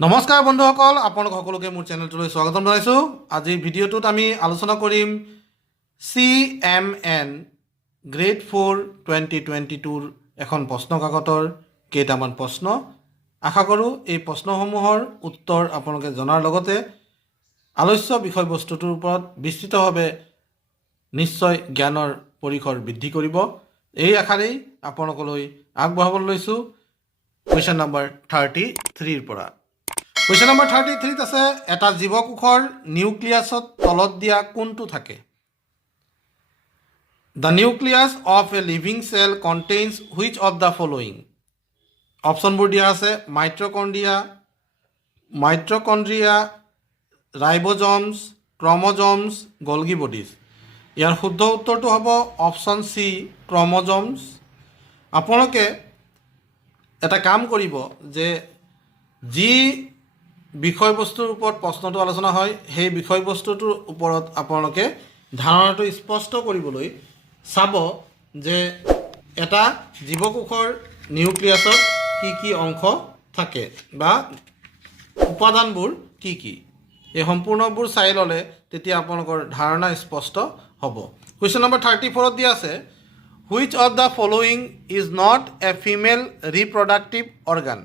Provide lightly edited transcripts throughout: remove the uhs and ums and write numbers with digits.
নমস্কাৰ বন্ধুসকল, আপোনালোক সকলোকে মোৰ চেনেলটোলৈ স্বাগতম জনাইছোঁ। আজিৰ ভিডিঅ'টোত আমি আলোচনা কৰিম CMN গ্ৰেড 4 2022ৰ এখন প্ৰশ্ন কাকতৰ কেইটামান প্ৰশ্ন। আশা কৰোঁ এই প্ৰশ্নসমূহৰ উত্তৰ আপোনালোকে জনাৰ লগতে আলোচ্য বিষয়বস্তুটোৰ ওপৰত বিস্তৃতভাৱে নিশ্চয় জ্ঞানৰ পৰিসৰ বৃদ্ধি কৰিব। এই আশাৰেই আপোনালোকলৈ আগবঢ়াবলৈ লৈছোঁ কুৱেশ্যন নম্বৰ 33ৰ পৰা। কুৱেশ্যন নম্বৰ 33ত আছে, এটা জীৱকোষৰ নিউক্লিয়াছত তলত দিয়া কোনটো থাকে? The nucleus of a living cell contains which of the following. অপশ্যনবোৰ দিয়া আছে মাইট্ৰকণ্ড্ৰিয়া, ৰাইবজমছ, ক্ৰমজমছ, গলগি বডিজ। ইয়াৰ শুদ্ধ উত্তৰটো হ'ব অপশ্যন চি, ক্ৰমজমছ। আপোনালোকে এটা কাম কৰিব যে যি বিষয়বস্তুৰ ওপৰত প্ৰশ্নটো আলোচনা হয় সেই বিষয়বস্তুটোৰ ওপৰত আপোনালোকে ধাৰণাটো স্পষ্ট কৰিবলৈ চাব যে এটা জীৱকোষৰ নিউক্লিয়াছত কি কি অংশ থাকে বা উপাদানবোৰ কি কি। এই সম্পূৰ্ণবোৰ চাই ল'লে তেতিয়া আপোনালোকৰ ধাৰণা স্পষ্ট হ'ব। কুৱেশ্যন নম্বৰ 34ত দিয়া আছে, which of the following is not a female reproductive organ.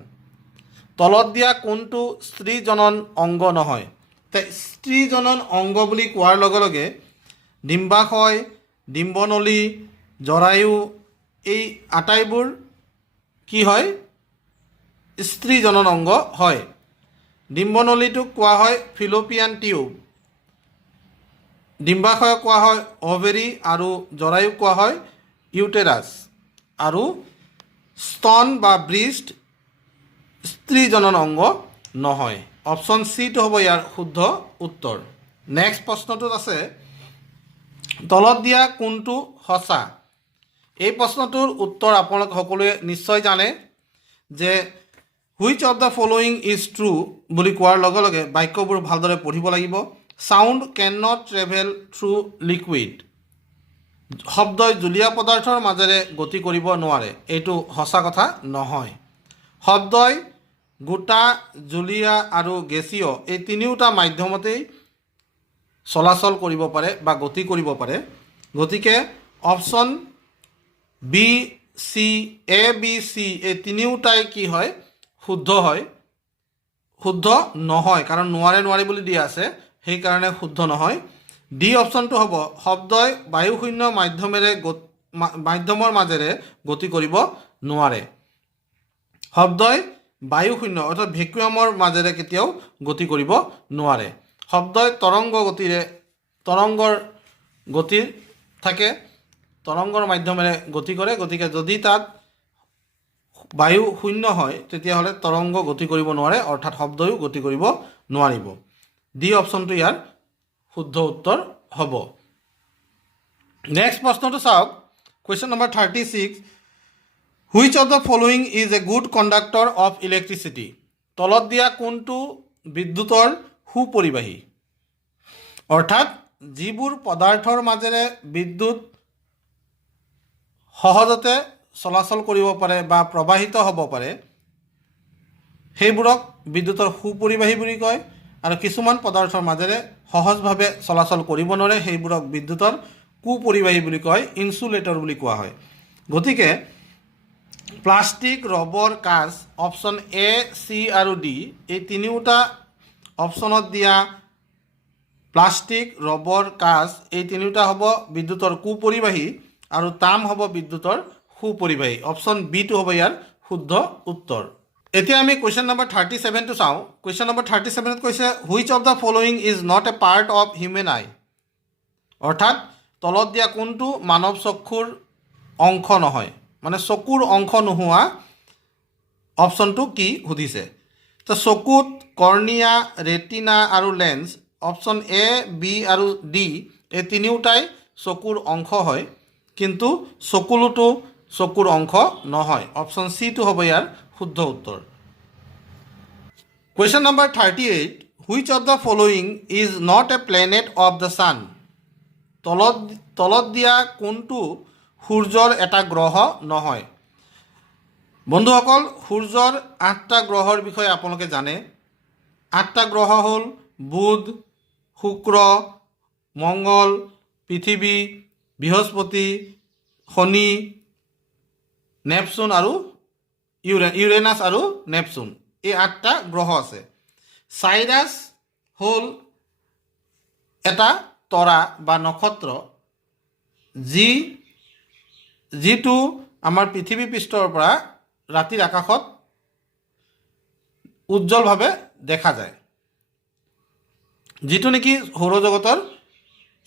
তলত দিয়া কোনটো স্ত্ৰী জনন অংগ নহয়? স্ত্ৰী জনন অংগ বুলি কোৱাৰ লগে লগে ডিম্বাশয়, ডিম্বনলী, জৰায়ু এই আটাইবোৰ কি হয়? স্ত্ৰী জনন অংগ হয়। ডিম্বনলীটোক কোৱা হয় ফিলোপিয়ান টিউব, ডিম্বাশয়ক কোৱা হয় অভেৰী আৰু জৰায়ুক কোৱা হয় ইউটেৰাছ, আৰু স্তন বা ব্ৰেষ্ট স্ত্ৰী জনন অংগ নহয়। অপশ্যন চিটো হ'ব ইয়াৰ শুদ্ধ উত্তৰ। নেক্সট প্ৰশ্নটোত আছে, তলত দিয়া কোনটো সঁচা? এই প্ৰশ্নটোৰ উত্তৰ আপোনালোক সকলোৱে নিশ্চয় জানে যে which of the following is true বুলি কোৱাৰ লগে লগে বাক্যবোৰ ভালদৰে পঢ়িব লাগিব। Sound can not travel through liquid. শব্দই জুলীয়া পদাৰ্থৰ মাজেৰে গতি কৰিব নোৱাৰে। এইটো সঁচা কথা নহয়। শব্দই গোটা, জুলীয়া আৰু গেছীয় এই তিনিওটা মাধ্যমতেই চলাচল কৰিব পাৰে বা গতি কৰিব পাৰে। গতিকে অপশ্যন বি, চি, এ, বি, চি এই তিনিওটাই কি হয়? শুদ্ধ হয়। শুদ্ধ নহয়, কাৰণ নোৱাৰে বুলি দিয়া আছে, সেইকাৰণে শুদ্ধ নহয়। ডি অপশ্যনটো হ'ব, শব্দই বায়ুশূন্য মাধ্যমৰ মাজেৰে গতি কৰিব নোৱাৰে। শব্দই বায়ুশূন্য অৰ্থাৎ ভেকুৱামৰ মাজেৰে কেতিয়াও গতি কৰিব নোৱাৰে। শব্দই তৰংগৰ গতিৰ থাকে, তৰংগৰ মাধ্যমেৰে গতি কৰে। গতিকে যদি তাত বায়ু শূন্য হয় তেতিয়াহ'লে তৰংগ গতি কৰিব নোৱাৰে, অৰ্থাৎ শব্দয়ো গতি কৰিব নোৱাৰিব। ডি অপশ্যনটো ইয়াৰ শুদ্ধ উত্তৰ হ'ব। নেক্সট প্ৰশ্নটো চাওক, question number 36, which of the following is a good conductor of electricity. তলত দিয়া কোনটো বিদ্যুতৰ সুপৰিবাহী? অৰ্থাৎ যিবোৰ পদাৰ্থৰ মাজেৰে বিদ্যুৎ সহজতে চলাচল কৰিব পাৰে বা প্ৰবাহিত হ'ব পাৰে সেইবোৰক বিদ্যুতৰ সুপৰিবাহী বুলি কয়, আৰু কিছুমান পদাৰ্থৰ মাজেৰে সহজভাৱে চলাচল কৰিব নোৱাৰে সেইবোৰক বিদ্যুতৰ কুপৰিবাহী বুলি কয়, ইনচুলেটৰ বুলি কোৱা হয়। গতিকে প্লাষ্টিক, ৰবৰ, কাঁচ, অপশ্যন এ, চি আৰু ডি এই তিনিওটা অপশ্যনত দিয়া প্লাষ্টিক, ৰবৰ, কাঁচ এই তিনিওটা হ'ব বিদ্যুতৰ কুপৰিবাহী আৰু তাম হ'ব বিদ্যুতৰ সুপৰিবাহী। অপশ্যন বিটো হ'ব ইয়াৰ শুদ্ধ উত্তৰ। এতিয়া আমি কুৱেশ্যন নম্বৰ 37টো চাওঁ। কুৱেশ্যন নম্বৰ 37ত কৈছে, which of the following is not a part of human eye. অৰ্থাৎ তলত দিয়া কোনটো মানৱ চক্ষুৰ অংশ নহয়, মানে চকুৰ অংশ নোহোৱা অপশ্যনটো কি সুধিছে। তো চকুত কৰ্নিয়া, ৰেটিনা আৰু লেন্স, অপশ্যন এ, বি আৰু ডি এই তিনিওটাই চকুৰ অংশ হয়, কিন্তু চকুলোটো চকুৰ অংশ নহয়। অপশ্যন চিটো হ'ব ইয়াৰ শুদ্ধ উত্তৰ। Question number 38, which of the following is not a planet of the sun. তলত দিয়া কোনটো সূৰ্যৰ এটা গ্ৰহ নহয়? বন্ধুসকল, সূৰ্যৰ 8টা গ্ৰহৰ বিষয়ে আপোনালোকে জানে। 8টা গ্ৰহ হ'ল বুধ, শুক্ৰ, মংগল, পৃথিৱী, বৃহস্পতি, শনি, নেপচুন আৰু ইউৰেনাছ আৰু নেপচুন, এই 8টা গ্ৰহ আছে। চাইৰাছ হ'ল এটা তৰা বা নক্ষত্ৰ যিটো আমাৰ পৃথিৱী পৃষ্ঠৰ পৰা ৰাতিৰ আকাশত উজ্জ্বলভাৱে দেখা যায়, যিটো নেকি সৌৰজগতৰ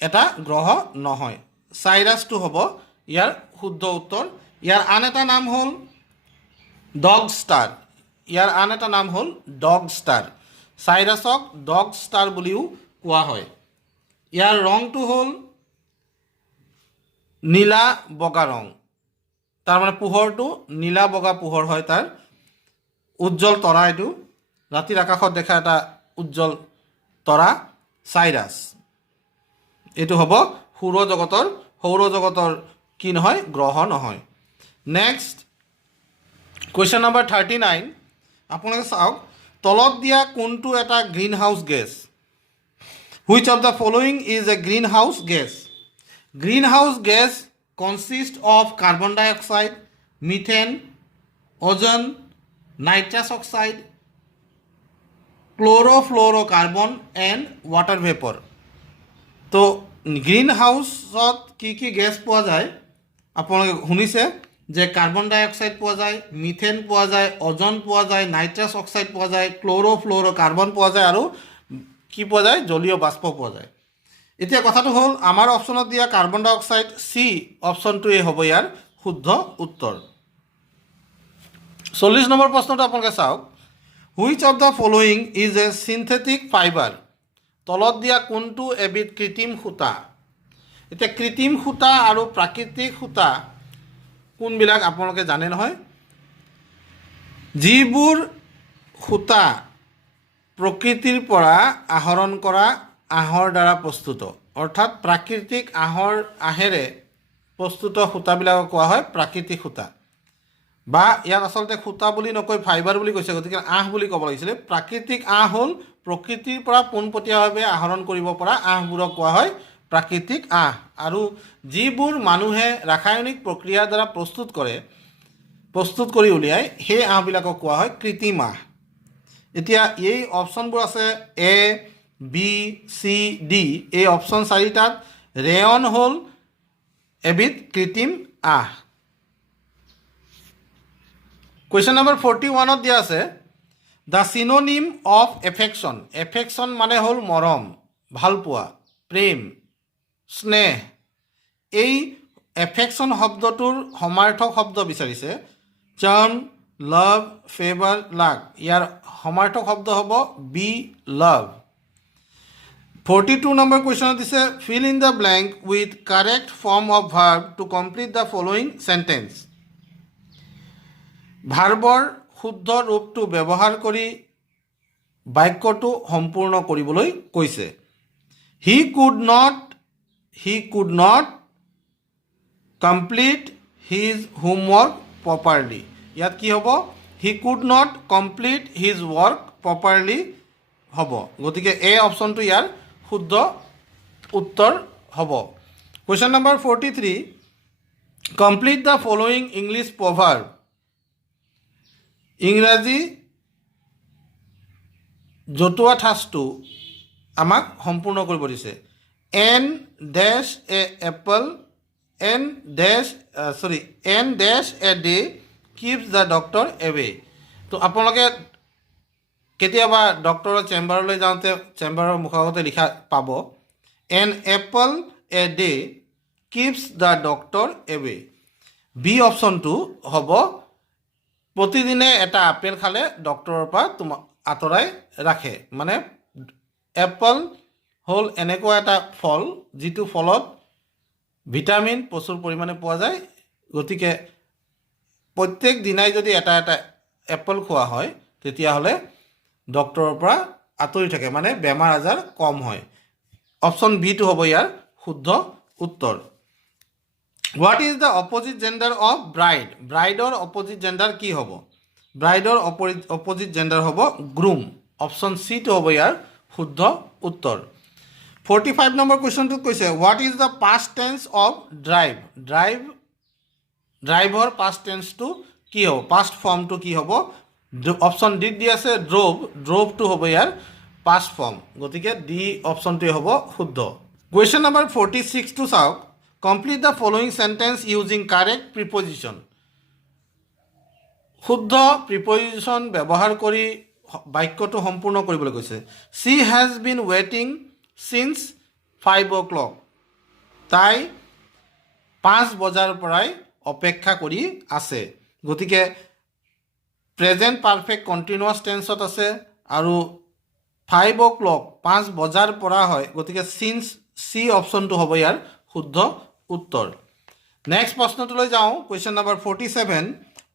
এটা গ্ৰহ নহয়। চাইৰাছটো হ'ব ইয়াৰ শুদ্ধ উত্তৰ। ইয়াৰ আন এটা নাম হ'ল ডগ ষ্টাৰ। চাইৰাছক ডগ ষ্টাৰ বুলিও কোৱা হয়। ইয়াৰ ৰংটো হ'ল নীলা বগা ৰং, তাৰমানে পোহৰটো নীলা বগা পোহৰ হয় তাৰ। উজ্জ্বল তৰা, এইটো ৰাতিৰ আকাশত দেখা এটা উজ্জ্বল তৰা চাইৰাছ। এইটো হ'ব সৌৰজগতৰ কি নহয়, গ্ৰহ নহয়। Next question number 39। আপোনালোকে চাওক, তলত দিয়া কোনটো এটা greenhouse gas? Which of the following is a greenhouse gas? Greenhouse gas consist of carbon dioxide, methane, ozone, nitrous oxide, chlorofluorocarbon and water vapour. তো green হাউচত কি কি গেছ পোৱা যায়? আপোনালোকে শুনিছে যে কাৰ্বন ডাই oxide পোৱা যায়, মিথেন পোৱা যায়, অজন পোৱা যায়, নাইট্ৰাছ অক্সাইড পোৱা যায়, ক্ল'ৰ'ফ্ল'ৰ'কাৰ্বন পোৱা যায় আৰু কি পোৱা যায়? জলীয় বাষ্প পোৱা যায়। এতিয়া কথাটো হ'ল, আমাৰ অপশ্যনত দিয়া কাৰ্বন ডাই অক্সাইড চি অপশ্যনটোৱে হ'ব ইয়াৰ শুদ্ধ উত্তৰ। 40 নম্বৰ প্ৰশ্নটো আপোনালোকে চাওক, which of the following is A synthetic fibre? তলত দিয়া কোনটো এবিধ কৃত্ৰিম সূতা? এতিয়া কৃত্ৰিম সূতা আৰু প্ৰাকৃতিক সূতা কোনবিলাক আপোনালোকে জানে নহয়? যিবোৰ সূতা প্ৰকৃতিৰ পৰা আহৰণ কৰা আঁহৰ দ্বাৰা প্ৰস্তুত, অৰ্থাৎ প্ৰাকৃতিক আঁহেৰে প্ৰস্তুত সূতাবিলাকক কোৱা হয় প্ৰাকৃতিক সূতা। বা ইয়াত আচলতে সূতা বুলি নকৈ ফাইবাৰ বুলি কৈছে, গতিকে আঁহ বুলি ক'ব লাগিছিলে। প্ৰাকৃতিক আঁহ হ'ল প্ৰকৃতিৰ পৰা পোনপটীয়াভাৱে আহৰণ কৰিব পৰা আঁহবোৰক কোৱা হয় প্ৰাকৃতিক আঁহ। আৰু যিবোৰ মানুহে ৰাসায়নিক প্ৰক্ৰিয়াৰ দ্বাৰা প্ৰস্তুত কৰি উলিয়াই সেই আঁহবিলাকক কোৱা হয় কৃত্ৰিম আঁহ। এতিয়া এই অপশ্যনবোৰ আছে এ, বি, চি, ডি। এই অপশ্যন 4টাত ৰেয়ন হ'ল এবিধ কৃত্ৰিম আঁহ। কুৱেশ্যন নম্বৰ 41ত দিয়া আছে, দ্য চিনোনিম অফ এফেকশ্যন। এফেকশ্যন মানে হ'ল মৰম, ভালপোৱা, প্ৰেম, স্নেহ। এই এফেকশ্যন শব্দটোৰ সমাৰ্থক শব্দ বিচাৰিছে চাৰ্ম, লাভ, ফেভাৰ, লাক। ইয়াৰ সমাৰ্থক শব্দ হ'ব বি লাভ। 42 নম্বৰ কুৱেশ্যনত দিছে, fill in the blank with correct form of verb to complete the following sentence. ভাৰ্বৰ শুদ্ধ ৰূপটো ব্যৱহাৰ কৰি বাক্যটো সম্পূৰ্ণ কৰিবলৈ কৈছে। He could not complete his homework properly. ইয়াত কি হ'ব? He could not complete his work properly হ'ব। গতিকে এই অপশ্যনটো ইয়াৰ শুদ্ধ উত্তৰ হ'ব। Question number 43, complete the following English proverb. ইংৰাজী জতুৱা ঠাঁচটো আমাক সম্পূৰ্ণ কৰিব দিছে। এন ডেছ এ এপল, এন ডেছ a day keeps the doctor away. তো আপোনালোকে কেতিয়াবা ডক্টৰৰ চেম্বাৰলৈ যাওঁতে চেম্বাৰৰ মুখাগতে লিখা পাব, an apple a day keeps the doctor away. B অপশ্যনটো হ'ব, প্ৰতিদিনে এটা আপেল খালে ডক্টৰৰ পৰা আঁতৰাই ৰাখে। মানে এপল হ'ল এনেকুৱা এটা ফল যিটো ফলত ভিটামিন প্ৰচুৰ পৰিমাণে পোৱা যায়। গতিকে প্ৰত্যেক দিনাই যদি এটা এটা এপল খোৱা হয় তেতিয়াহ'লে ডক্টৰৰ পৰা আঁতৰি থাকে, মানে বেমাৰ আজাৰ কম হয়। অপশ্যন বিটো হ'ব ইয়াৰ শুদ্ধ উত্তৰ। What is the opposite gender of bride? ব্ৰাইডৰ অপজিট জেণ্ডাৰ কি হ'ব? ব্ৰাইডৰ অপজিট জেণ্ডাৰ হ'ব গ্ৰুম। অপশ্যন চিটো হ'ব ইয়াৰ শুদ্ধ উত্তৰ 45 নম্বৰ কুৱেশ্যনটোত কৈছে what is the past tense of ড্ৰাইভৰ পাষ্ট টেন্সটো কি হ'ব পাষ্ট ফৰ্মটো কি হ'ব অপশ্যন ডিত দি আছে ড্ৰ'ভটো হ'ব ইয়াৰ পাষ্ট ফৰ্ম গতিকে ডি অপশ্যনটোৱে হ'ব শুদ্ধ কুৱেশ্যন নম্বৰ 46টো চাওক complete the following sentence using correct preposition শুদ্ধ প্ৰিপজিশ্যন ব্যৱহাৰ কৰি বাক্যটো সম্পূৰ্ণ কৰিবলৈ কৈছে চি হেজ বিন ৱেইটিং চিন্স 5 o'clock তাই 5 বজাৰ পৰাই অপেক্ষা কৰি আছে গতিকে প্ৰেজেণ্ট পাৰফেক্ট কণ্টিনিউৱাছ টেন্সত আছে আৰু 5 o'clock 5 বজাৰ পৰা হয় গতিকে চিন্স চি অপশ্যনটো হ'ব ইয়াৰ শুদ্ধ উত্তৰ নেক্সট প্ৰশ্নটোলৈ যাওঁ question number 47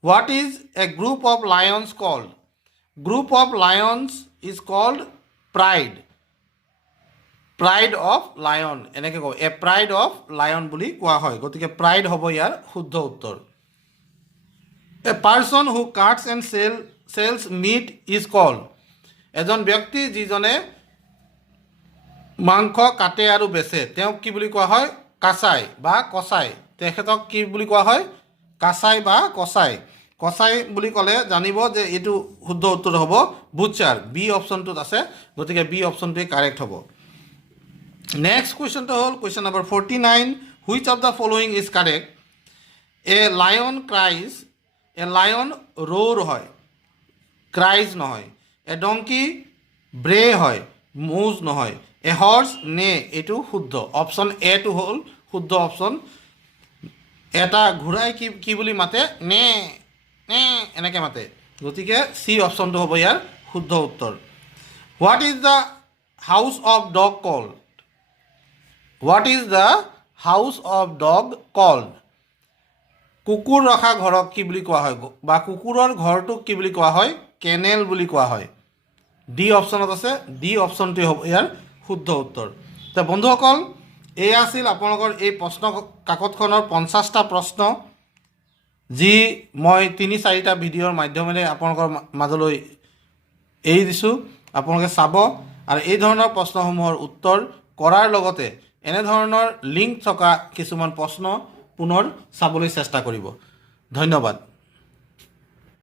what is a group of lions called group of lions is called pride of lion এনেকৈ কওঁ এ প্ৰাইড অফ লায়ন বুলি কোৱা হয় গতিকে প্ৰাইড হ'ব ইয়াৰ শুদ্ধ উত্তৰ a person who cuts and sells meat is called এজন ব্যক্তি যিজনে মাংস কাটে আৰু বেচে তেওঁক কি বুলি কোৱা হয় কাছাই বা কচাই তেখেতক কি বুলি কোৱা হয় কাছাই বা কচাই বুলি ক'লে জানিব যে এইটো শুদ্ধ উত্তৰ হ'ব বুচাৰ বি অপশ্যনটোত আছে গতিকে বি অপশ্যনটোৱে কাৰেক্ট হ'ব নেক্সট কুৱেশ্যনটো হ'ল question number 49 which of the following is correct a lion cries a lion roar হয় ক্ৰাইজ নহয় এ ডংকি ব্ৰে হয় মুজ নহয় এ হৰ্চ নে এইটো শুদ্ধ অপশ্যন এটো হ'ল শুদ্ধ অপশ্যন এটা ঘোঁৰাই কি বুলি মাতে নে এনেকৈ মাতে গতিকে চি অপশ্যনটো হ'ব ইয়াৰ শুদ্ধ উত্তৰ what is the house of dog called what is the house of dog called কুকুৰ ৰখা ঘৰক কি বুলি কোৱা হয় বা কুকুৰৰ ঘৰটোক কি বুলি কোৱা হয় কেনেল বুলি কোৱা হয় ডি অপশ্যনত আছে ডি অপশ্যনটোৱে হ'ব ইয়াৰ শুদ্ধ উত্তৰ তো বন্ধুসকল এয়া আছিল আপোনালোকৰ এই প্ৰশ্ন কাকতখনৰ 50টা প্ৰশ্ন যি মই 3-4টা ভিডিঅ'ৰ মাধ্যমেৰে আপোনালোকৰ মাজলৈ এৰি দিছোঁ আপোনালোকে চাব আৰু এই ধৰণৰ প্ৰশ্নসমূহৰ উত্তৰ কৰাৰ লগতে এনেধৰণৰ লিংক থকা কিছুমান প্ৰশ্ন পুনৰ চাবলৈ চেষ্টা কৰিব ধন্যবাদ